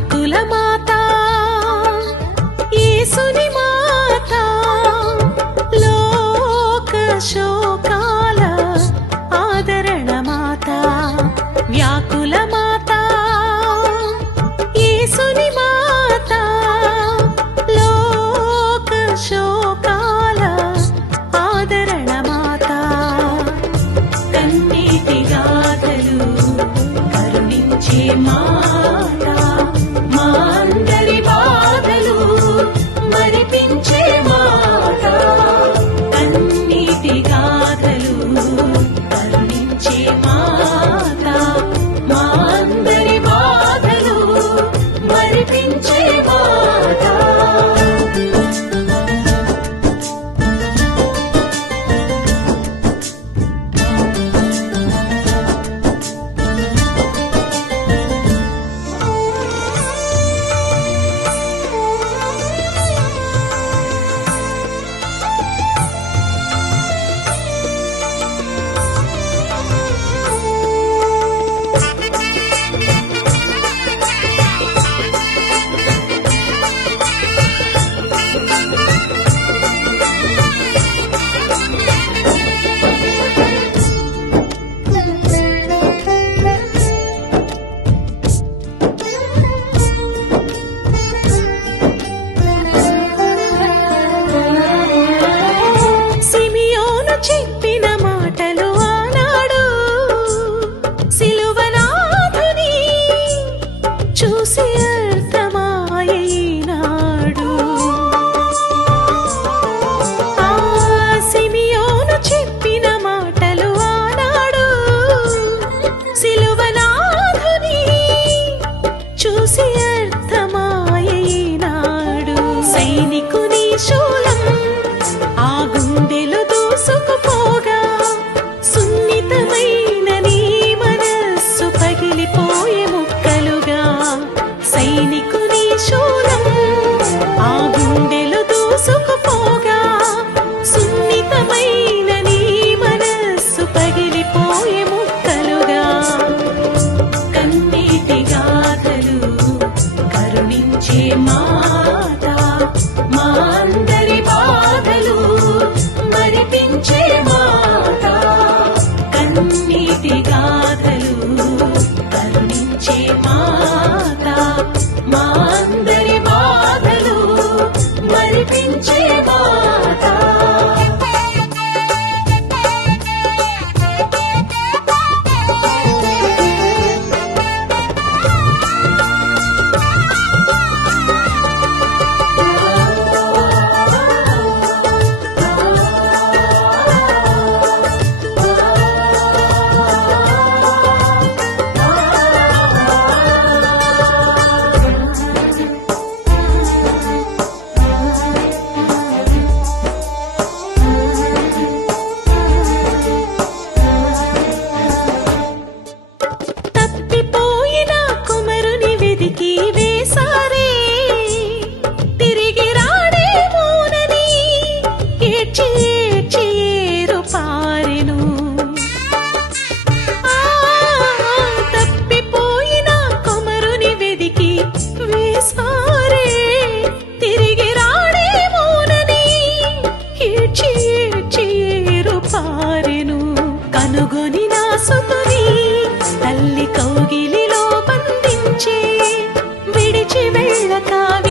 వ్యాకుల మాత యేసుని మాత లోక శోకాల ఆదరణ మాత వ్యాకుల మాత యేసుని మాత లోక శోకాల ఆదరణ మాత కన్నీటి గాథలు కరుణించే మాత మా అందరి బాధలు మరిపించే మాత కన్నీటి గాథలు కరుణించే మాత మా అందరి బాధలు మరిపించే మాత చెప్పిన మాటలు ఆనాడు సిలువనాథుని చూసి అర్థమాయనాడు ఆ సిమియోను చెప్పిన మాటలు ఆనాడు సిలువనాథుని చూసి అర్థమాయనాడు సైనికుని శూలం ఆ గుండెలు దూసుకుపోగా సున్నితమైన నీ మనస్సు పగిలిపోయే ముక్కలుగా సైనికుని శూలం ఆ గుండెలు దూసుకుపోగా సున్నితమైన నీ మనస్సు పగిలిపోయే ముక్కలుగా కన్నీటి గాథలు కరుణించే మాత మా అందరి బాధలు మరిపించే మాత కన్నీటి గాథలు కరుణించే మాత మా అందరి బాధలు మరిపించే మాత తప్పిపోయిన కుమరుని వెదికి వేసారే తిరిగి రాడేమోనని ఏడ్చి ఏడ్చి ఏరు పారెను తప్పిపోయిన కుమరుని వెదికి వేసారే తిరిగి రాడేమోనని ఏడ్చి ఏడ్చి ఏరు పారెను కనుగొని నా సుతుని తల్లి కౌగిలిలో బంధించి విడిచి వెళ్ళక